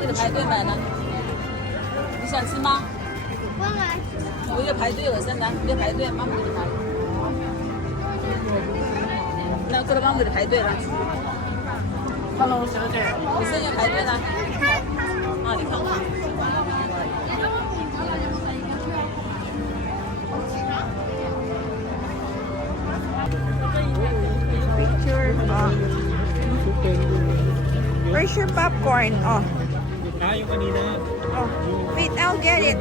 为了排队买的。你想吃吗？我买。为了排队而生的，为了排队，妈妈给你买。那这个妈妈为了排队了。Hello， 小姐。你是要排队呢？啊，你看看。Picture. Oh. Where's your popcorn? Oh. Yung kanina. Oh. Wait, I'll get it.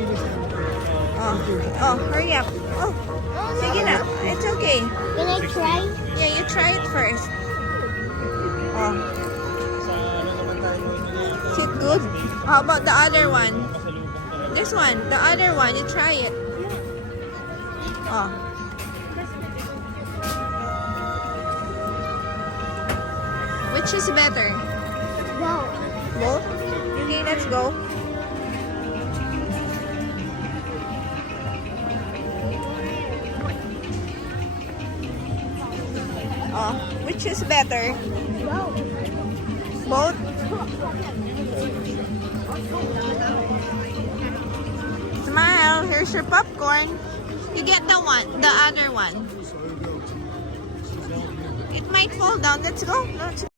Oh. Oh, hurry up. Oh. Sige na. It's okay. Can I try? Yeah, you try it first. Oh. Is it good? How about the other one? This one. The other one. You try it. Oh. Which is better? No. Both? Okay, let's go. Oh, which is better? No. Both? Smile, here's your popcorn. You get the other one. It might fall down. Let's go. Let's go.